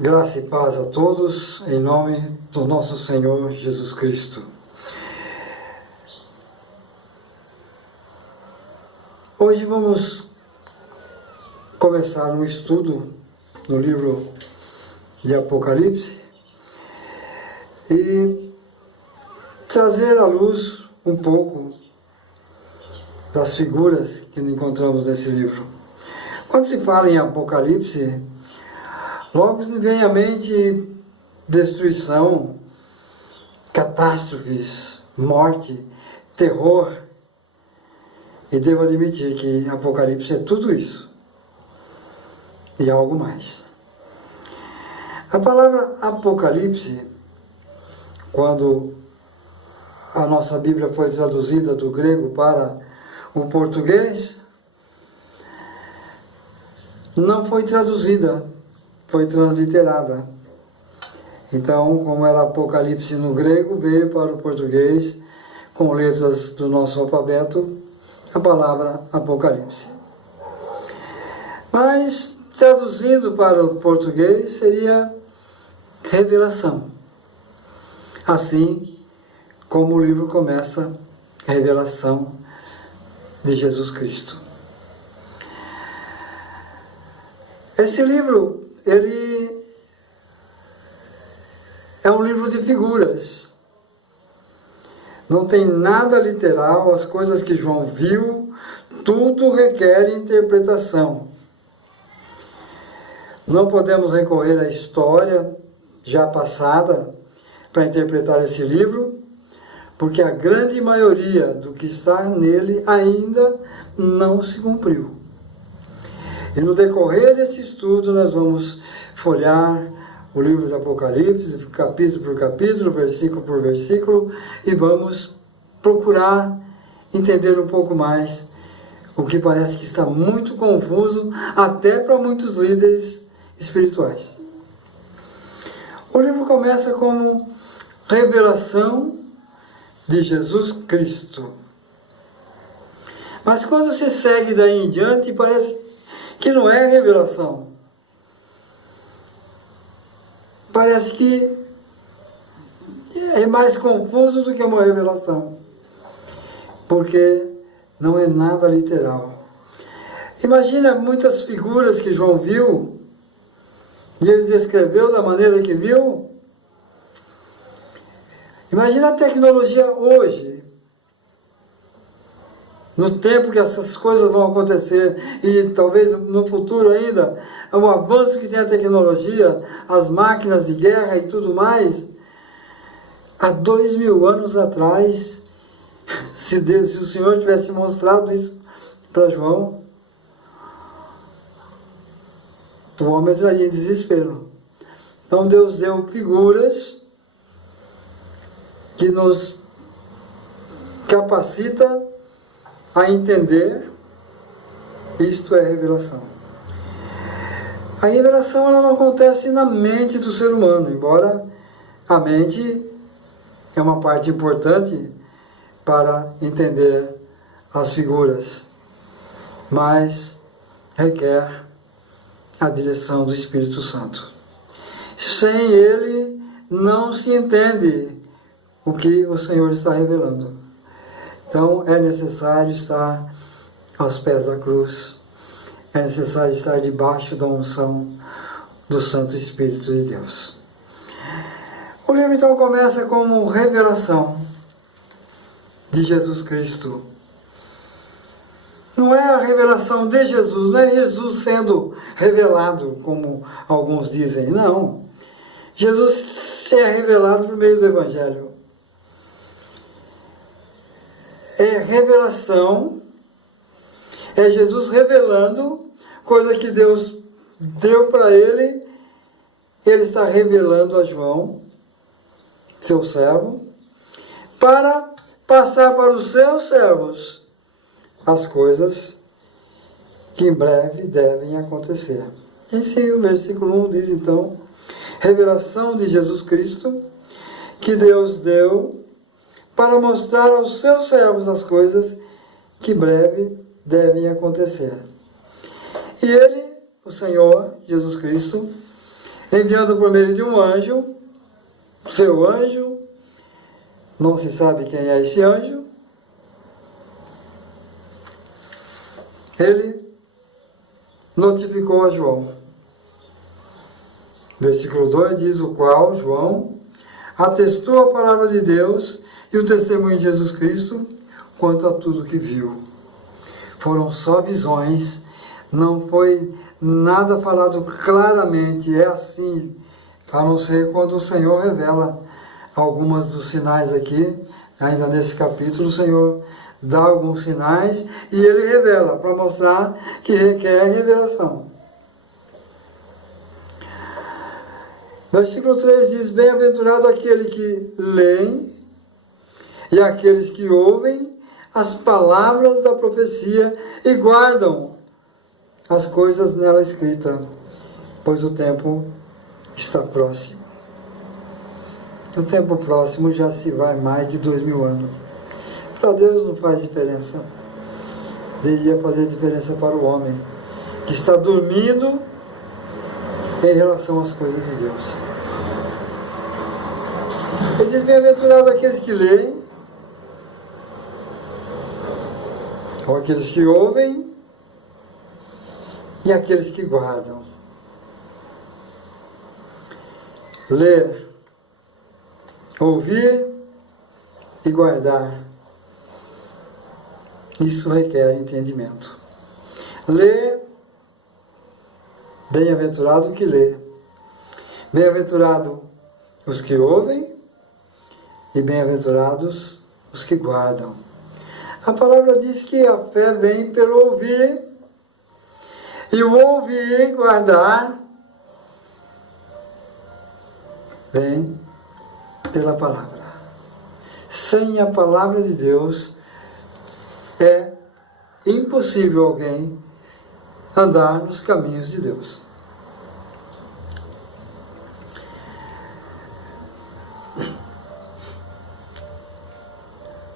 Graça e paz a todos, em nome do nosso Senhor Jesus Cristo. Hoje vamos começar um estudo no livro de Apocalipse e trazer à luz um pouco das figuras que encontramos nesse livro. Quando se fala em Apocalipse, logo me vem à mente destruição, catástrofes, morte, terror. E devo admitir que Apocalipse é tudo isso. E algo mais. A palavra Apocalipse, quando a nossa Bíblia foi traduzida do grego para o português, não foi traduzida, foi transliterada. Então, como era Apocalipse no grego, veio para o português, com letras do nosso alfabeto, a palavra Apocalipse. Mas, traduzindo para o português, seria revelação. Assim como o livro começa, revelação de Jesus Cristo. Esse livro, ele é um livro de figuras. Não tem nada literal, as coisas que João viu, tudo requer interpretação. Não podemos recorrer à história já passada para interpretar esse livro, porque a grande maioria do que está nele ainda não se cumpriu. E no decorrer desse estudo nós vamos folhear o livro de Apocalipse, capítulo por capítulo, versículo por versículo, e vamos procurar entender um pouco mais o que parece que está muito confuso, até para muitos líderes espirituais. O livro começa como revelação de Jesus Cristo. Mas quando se segue daí em diante, parece que não é revelação. Parece que é mais confuso do que uma revelação, porque não é nada literal. Imagina muitas figuras que João viu, e ele descreveu da maneira que viu. Imagina a tecnologia hoje, no tempo que essas coisas vão acontecer, e talvez no futuro ainda, o avanço que tem a tecnologia, as máquinas de guerra e tudo mais. Há 2000 anos atrás, se o Senhor tivesse mostrado isso para João, o homem entraria em desespero. Então Deus deu figuras que nos capacita a entender. Isto é revelação. A revelação ela não acontece na mente do ser humano, embora a mente é uma parte importante para entender as figuras, mas requer a direção do Espírito Santo. Sem ele não se entende o que o Senhor está revelando. Então é necessário estar aos pés da cruz, é necessário estar debaixo da unção do Santo Espírito de Deus. O livro então começa como revelação de Jesus Cristo. Não é a revelação de Jesus, não é Jesus sendo revelado, como alguns dizem, não. Jesus é revelado por meio do Evangelho. É revelação, é Jesus revelando coisa que Deus deu para ele, ele está revelando a João, seu servo, para passar para os seus servos as coisas que em breve devem acontecer. Esse o versículo 1 diz então, revelação de Jesus Cristo, que Deus deu para mostrar aos seus servos as coisas que breve devem acontecer. E ele, o Senhor, Jesus Cristo, enviando por meio de um anjo, seu anjo, não se sabe quem é esse anjo, ele notificou a João. Versículo 2 diz: o qual, João, atestou a palavra de Deus e o testemunho de Jesus Cristo quanto a tudo que viu. Foram só visões, não foi nada falado claramente, é assim, a não ser quando o Senhor revela algumas dos sinais aqui, ainda nesse capítulo, o Senhor dá alguns sinais e ele revela, para mostrar que requer revelação. Versículo 3 diz: bem-aventurado aquele que lê e aqueles que ouvem as palavras da profecia e guardam as coisas nela escritas, pois o tempo está próximo. O tempo próximo já se vai mais de 2000 anos. Para Deus não faz diferença. Deveria fazer diferença para o homem, que está dormindo em relação às coisas de Deus. Ele diz: bem-aventurado aqueles que leem, ou aqueles que ouvem, e aqueles que guardam. Ler, ouvir e guardar. Isso requer entendimento. Ler, bem-aventurado que lê. Bem-aventurado os que ouvem e bem-aventurados os que guardam. A palavra diz que a fé vem pelo ouvir, e o ouvir, guardar, vem pela palavra. Sem a palavra de Deus, é impossível alguém andar nos caminhos de Deus.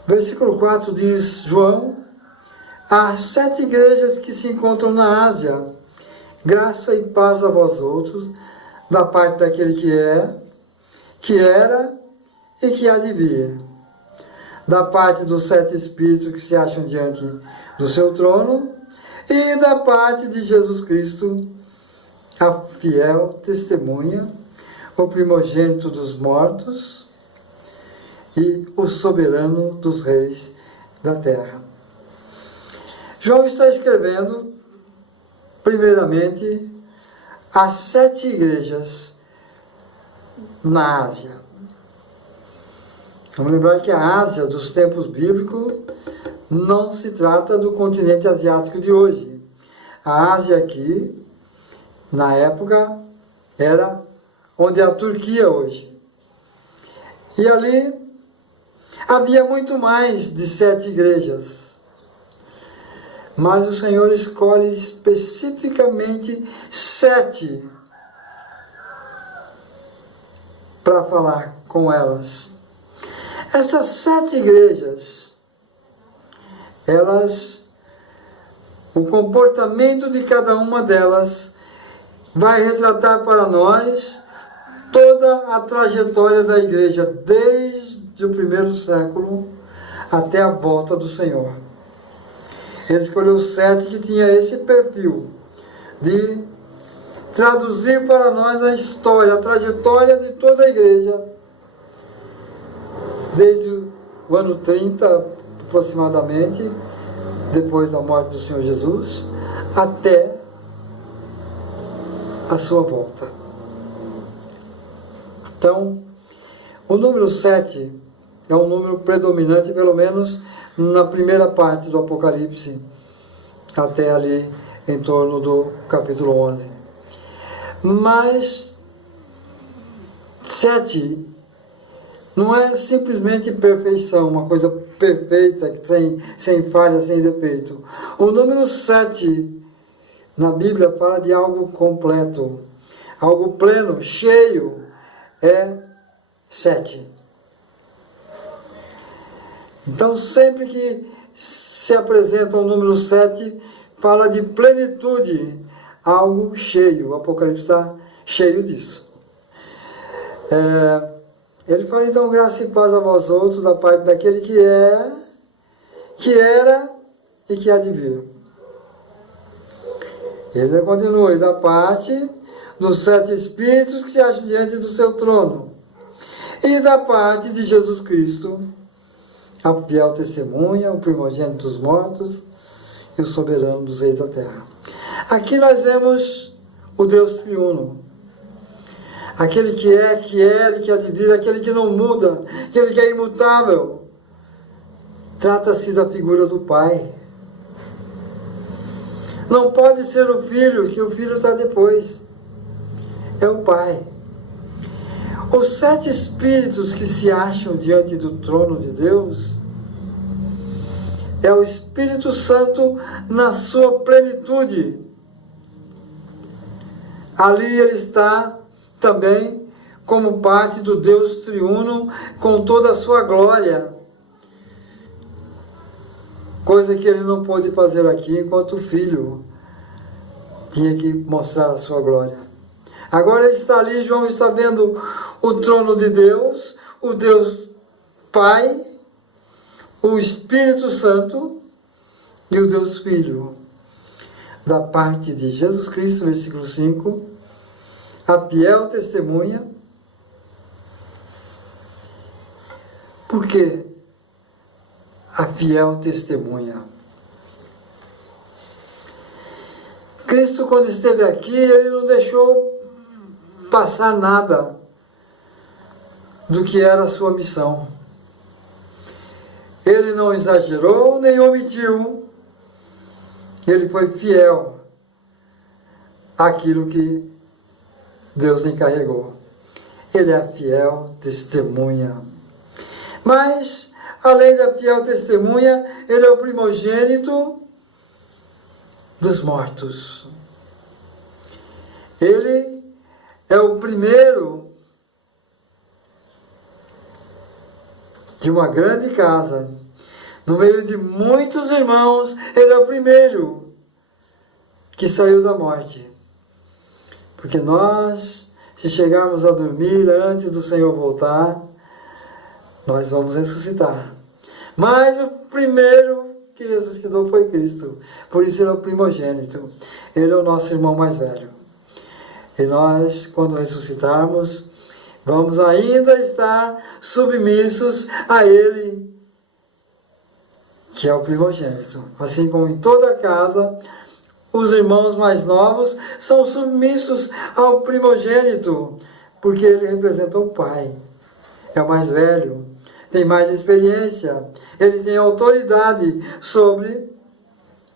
Versículo 4 diz: João, há 7 igrejas que se encontram na Ásia, graça e paz a vós outros, da parte daquele que é, que era e que há de vir, da parte dos 7 Espíritos que se acham diante do seu trono, e da parte de Jesus Cristo, a fiel testemunha, o primogênito dos mortos e o soberano dos reis da terra. João está escrevendo, primeiramente, as 7 igrejas na Ásia. Vamos lembrar que a Ásia dos tempos bíblicos não se trata do continente asiático de hoje. A Ásia aqui, na época, era onde é a Turquia hoje. E ali havia muito mais de 7 igrejas. Mas o Senhor escolhe especificamente 7 para falar com elas. Essas 7 igrejas, o comportamento de cada uma delas vai retratar para nós toda a trajetória da igreja, desde o primeiro século até a volta do Senhor. Ele escolheu 7 que tinha esse perfil de traduzir para nós a história, a trajetória de toda a igreja, desde o ano 30 aproximadamente, depois da morte do Senhor Jesus, até a sua volta. Então, o número 7 é um número predominante, pelo menos na primeira parte do Apocalipse, até ali em torno do capítulo 11. Mas 7 não é simplesmente perfeição, uma coisa perfeita, sem falha, sem defeito. O número 7 na Bíblia fala de algo completo, algo pleno, cheio, é 7. Então, sempre que se apresenta o número 7, fala de plenitude, algo cheio. O Apocalipse está cheio disso. Ele fala, então, graça e paz a vós outros, da parte daquele que é, que era e que há de vir. Ele continua, e da parte dos 7 Espíritos que se acham diante do seu trono, e da parte de Jesus Cristo, a fiel testemunha, o primogênito dos mortos e o soberano dos reis da terra. Aqui nós vemos o Deus triuno, aquele que é, que era e que há de vir, aquele que não muda, aquele que é imutável. Trata-se da figura do Pai. Não pode ser o Filho, que o Filho está depois. É o Pai. Os 7 Espíritos que se acham diante do trono de Deus é o Espírito Santo na sua plenitude. Ali ele está também como parte do Deus triuno com toda a sua glória. Coisa que ele não pôde fazer aqui enquanto o Filho tinha que mostrar a sua glória. Agora ele está ali, João está vendo o trono de Deus, o Deus Pai, o Espírito Santo e o Deus Filho. Da parte de Jesus Cristo, versículo 5, a fiel testemunha. Por quê? A fiel testemunha. Cristo, quando esteve aqui, ele não deixou passar nada do que era a sua missão. Ele não exagerou nem omitiu. Ele foi fiel àquilo que Deus lhe encarregou. Ele é a fiel testemunha. Mas, além da fiel testemunha, ele é o primogênito dos mortos. Ele é o primeiro de uma grande casa. No meio de muitos irmãos, ele é o primeiro que saiu da morte. Porque nós, se chegarmos a dormir antes do Senhor voltar, nós vamos ressuscitar. Mas o primeiro que ressuscitou foi Cristo. Por isso ele é o primogênito. Ele é o nosso irmão mais velho. E nós, quando ressuscitarmos, vamos ainda estar submissos a Ele, que é o primogênito. Assim como em toda casa, os irmãos mais novos são submissos ao primogênito, porque ele representa o Pai. É o mais velho, tem mais experiência, ele tem autoridade sobre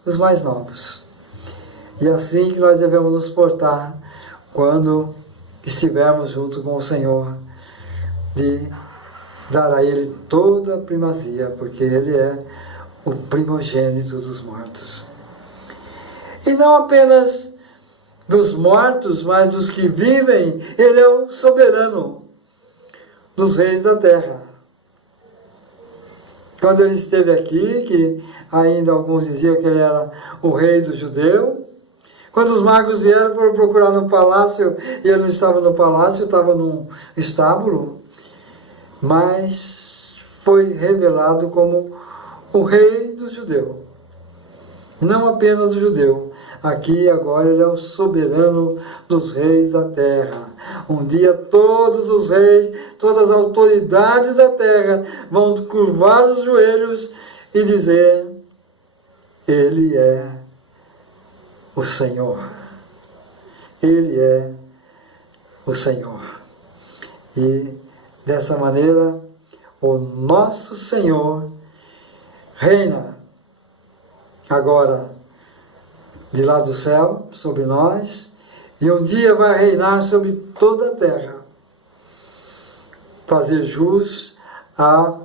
os mais novos. E é assim que nós devemos nos portar quando estivermos junto com o Senhor, de dar a Ele toda a primazia, porque Ele é o primogênito dos mortos. E não apenas dos mortos, mas dos que vivem, Ele é o soberano dos reis da terra. Quando Ele esteve aqui, que ainda alguns diziam que Ele era o rei do judeu, quando os magos vieram para procurar no palácio, e ele não estava no palácio, estava num estábulo, mas foi revelado como o rei do judeu. Não apenas do judeu. Aqui agora ele é o soberano dos reis da terra. Um dia todos os reis, todas as autoridades da terra vão curvar os joelhos e dizer: Ele é o Senhor. Ele é o Senhor. E dessa maneira, o nosso Senhor reina agora de lá do céu sobre nós, e um dia vai reinar sobre toda a terra, fazer jus a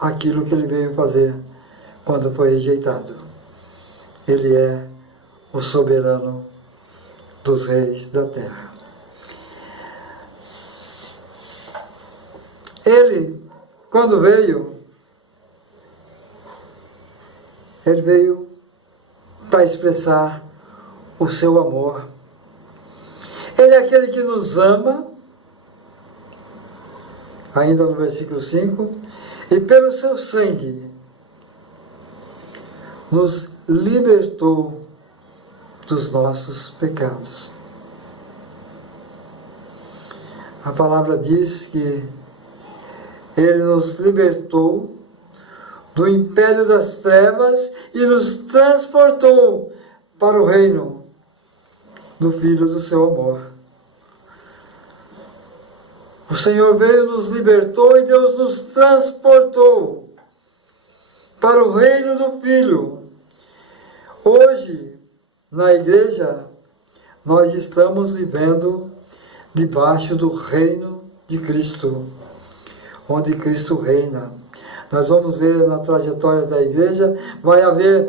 aquilo que ele veio fazer quando foi rejeitado. Ele é o soberano dos reis da terra. Ele, quando veio, ele veio para expressar o seu amor. Ele é aquele que nos ama ainda no versículo 5, e pelo seu sangue nos libertou dos nossos pecados. A palavra diz que Ele nos libertou do império das trevas e nos transportou para o reino do Filho do seu amor. O Senhor veio, nos libertou e Deus nos transportou para o reino do Filho. Hoje, na igreja, nós estamos vivendo debaixo do reino de Cristo, onde Cristo reina. Nós vamos ver na trajetória da igreja, vai haver